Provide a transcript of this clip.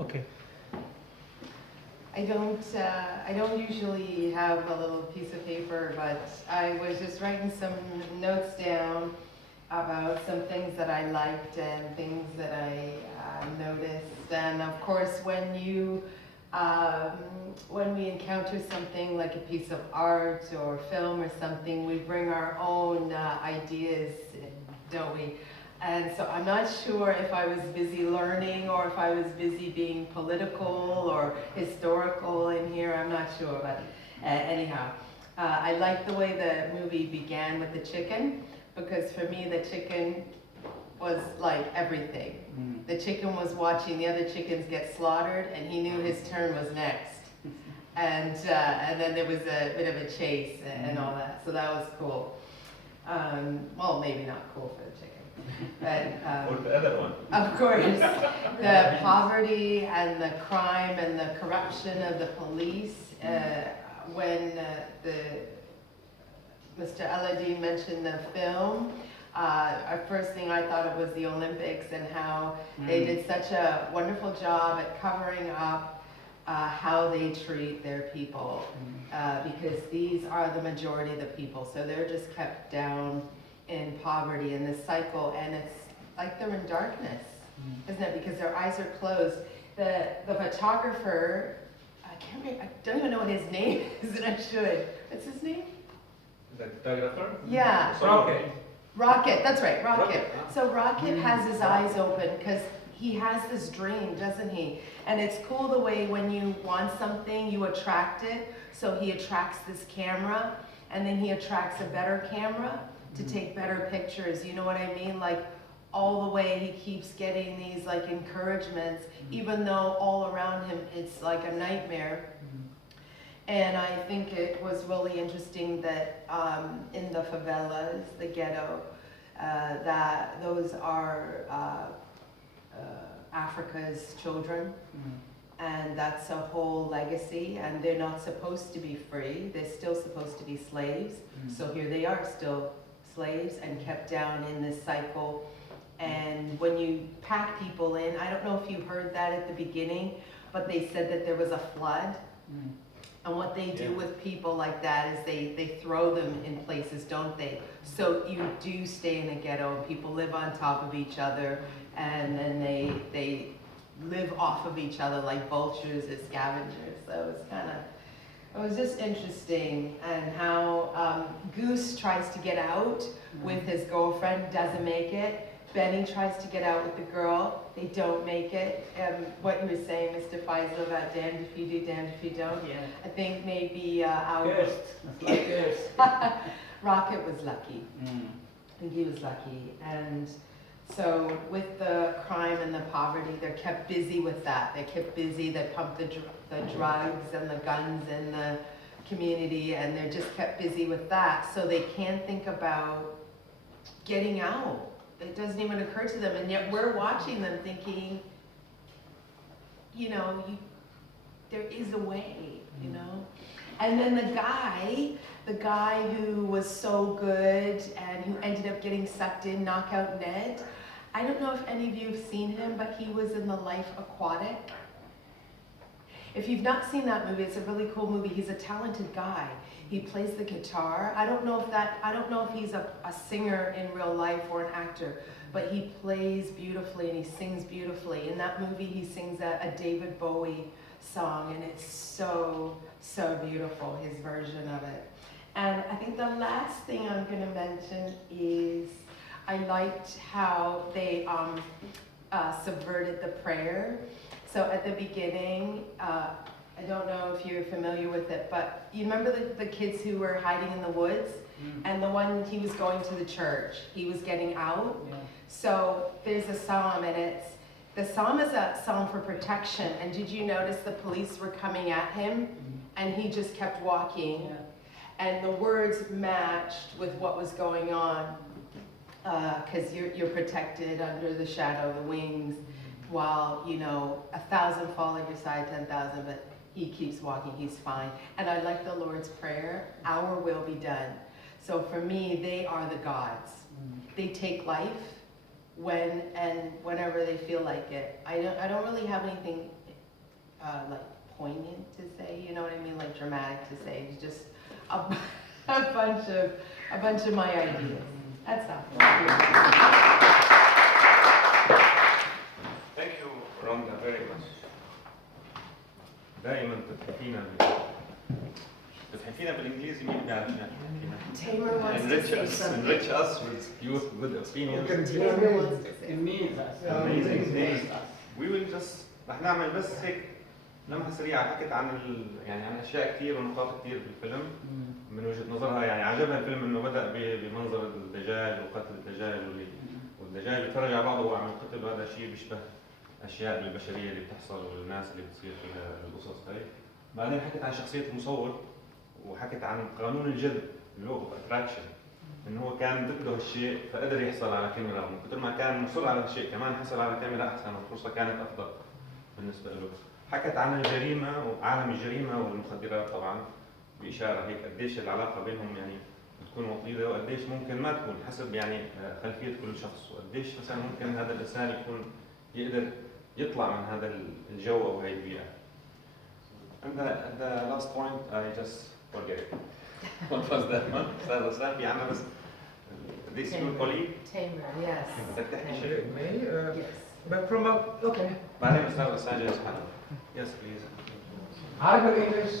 Okay. I don't usually have a little piece of paper, but I was just writing some notes down about some things that I liked and things that I noticed. And of course, when we encounter something like a piece of art or film or something, we bring our own ideas, don't we? And so I'm not sure if I was busy learning or if I was busy being political or historical in here, I'm not sure, but anyhow. I like the way the movie began with the chicken, because for me the chicken was like everything. The chicken was watching the other chickens get slaughtered, and he knew his turn was next. And then there was a bit of a chase and all that, so that was cool. Well, maybe not cool for the chicken. But, Or the other one. of course, the poverty and the crime and the corruption of the police. When Mr. Aladdin mentioned the film, our first thing I thought of was the Olympics and how they did such a wonderful job at covering up how they treat their people, because these are the majority of the people, so they're just kept down in poverty in this cycle, and it's like they're in darkness, isn't it? Because their eyes are closed. The photographer, I don't even know what his name is, and I should. What's his name? The photographer? Yeah. Okay. Rocket, that's right, Rocket. Rocket, huh? So Rocket has his eyes open because he has this dream, doesn't he? And it's cool the way when you want something, you attract it. So he attracts this camera, and then he attracts a better camera to take better pictures. You know what I mean? Like all the way he keeps getting these like encouragements, even though all around him it's like a nightmare. And I think it was really interesting that in the favelas, the ghetto, that those are Africa's children. And that's a whole legacy, and they're not supposed to be free. They're still supposed to be slaves. So here they are, still slaves and kept down in this cycle. And when you pack people in, I don't know if you heard that at the beginning, but they said that there was a flood. And what they do with people like that is they throw them in places, don't they? So you do stay in a ghetto, and people live on top of each other, and then they live off of each other like vultures or scavengers. So it was just interesting. And how Goose tries to get out with his girlfriend, doesn't make it. Benny tries to get out with the girl, they don't make it. What you were saying, Mr. Faisal, about damned if you do, damned if you don't. Yeah. I think maybe our Cursed. That's like cursed. Rocket was lucky. I think he was lucky. And so with the crime and the poverty, they're kept busy with that. They're kept busy, they pump the drugs and the guns in the community, and they're just kept busy with that. So they can't think about getting out. It doesn't even occur to them, and yet we're watching them thinking, you know, there is a way, you know? And then the guy who was so good and who ended up getting sucked in, Knockout Ned, I don't know if any of you have seen him, but he was in The Life Aquatic. If you've not seen that movie, it's a really cool movie. He's a talented guy. He plays the guitar. I don't know if he's a singer in real life or an actor, but he plays beautifully and he sings beautifully. In that movie, he sings a David Bowie song, and it's so, so beautiful, his version of it. And I think the last thing I'm going to mention is I liked how they subverted the prayer. So at the beginning, I don't know if you're familiar with it, but you remember the kids who were hiding in the woods? And the one, he was going to the church. He was getting out. Yeah. So there's a psalm, and the psalm is a psalm for protection. And did you notice the police were coming at him? And he just kept walking. Yeah. And the words matched with what was going on. Because you're protected under the shadow of the wings, while, 1,000 fall at your side, 10,000, but he keeps walking, he's fine. And I like the Lord's Prayer, our will be done. So for me, they are the gods. They take life when and whenever they feel like it. I don't really have anything like poignant to say, you know what I mean, like dramatic to say. It's just a bunch of my ideas. That's all. Thank you Rhonda very much. دائما بتحكينا بالانجليزي مين بيعرف يحكينا؟ Tamer wants to say something. Enrich us with your good opinions. Tamer wants to say It means us. Amazing. It means us. We will just رح نعمل بس هيك لمحة سريعة. حكت عن يعني عن أشياء كثير ونقاط كثير بالفيلم من وجهة نظرها. يعني عجبها الفيلم إنه بدأ بمنظر الدجاج وقتل الدجاج والدجاج بيتفرج على بعضه وعم يقتل، وهذا شيء بيشبه أشياء بالبشرية اللي بتحصل والناس اللي بتصير فيها القصص هاي. بعدين حكت عن شخصية المصور وحكت عن قانون الجذب اللي هو attraction، إنه هو كان ضده هالشيء فقدر يحصل على كاميرا، ومن كثر ما كان مصر على هالشيء كمان حصل على كاميرا أحسن والفرصة كانت أفضل بالنسبة له. حكت عن الجريمة وعالم الجريمة والمخدرات طبعاً بإشارة هيك قديش العلاقة بينهم يعني بتكون وطيدة، وقديش ممكن ما تكون حسب يعني خلفية كل شخص، وقديش مثلا ممكن هذا الإنسان يكون يقدر يطلع من هذا الجو أو هاي البيئة. And the last point I just forget it. What was that one? أستاذ في عنا بس this your colleague. Tamer, yes. بدك تحكي شيء؟ Yes. But from a, okay. بعدين أستاذ جاهز حاله. Yes please. Arabic English.